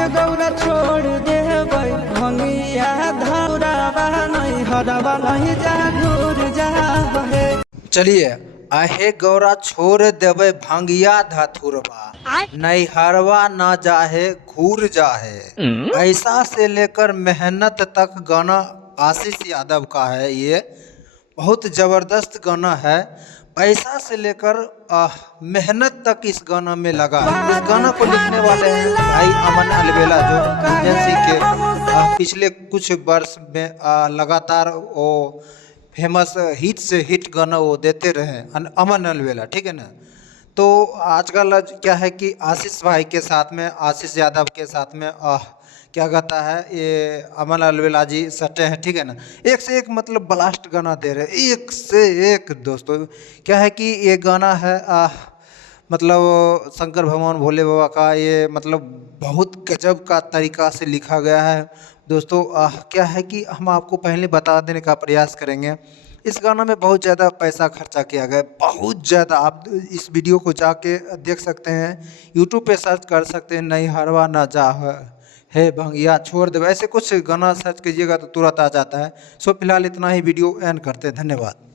आहे गौरा छोड़ दे भंगिया धौरावा नहीं हरवा नहीं जा घूर जा बहे। चलिए, आहे गौरा छोड़ देवे भांगिया धथुरवा नहीं हरवा ना जाहे घूर जाहे। ऐसा से लेकर मेहनत तक गाना आशीष यादव का है। ये बहुत ज़बरदस्त गाना है। पैसा से लेकर मेहनत तक इस गाना में लगा है। इस गाना को लिखने वाले हैं भाई अमन अलवेला, जो एजेंसी के पिछले कुछ वर्ष में लगातार वो फेमस हिट से हिट गाना वो देते रहे अमन अलवेला, ठीक है ना। तो आजकल क्या है कि आशीष भाई के साथ में, आशीष यादव के साथ में क्या कहता है ये अमन अलवेला जी सटे हैं, ठीक है ना। एक से एक मतलब ब्लास्ट गाना दे रहे हैं, एक से एक। दोस्तों क्या है कि ये गाना है मतलब शंकर भगवान भोले बाबा का, ये मतलब बहुत गजब का तरीका से लिखा गया है। दोस्तों क्या है कि हम आपको पहले बता देने का प्रयास करेंगे। इस गाना में बहुत ज़्यादा पैसा खर्चा किया गया, बहुत ज़्यादा। आप इस वीडियो को जाके देख सकते हैं, यूट्यूब पे सर्च कर सकते हैं, नहीं हरवा ना जा है भंगिया छोड़ दे, ऐसे कुछ गाना सर्च कीजिएगा तो तुरंत आ जाता है। सो फिलहाल इतना ही, वीडियो एंड करते हैं। धन्यवाद।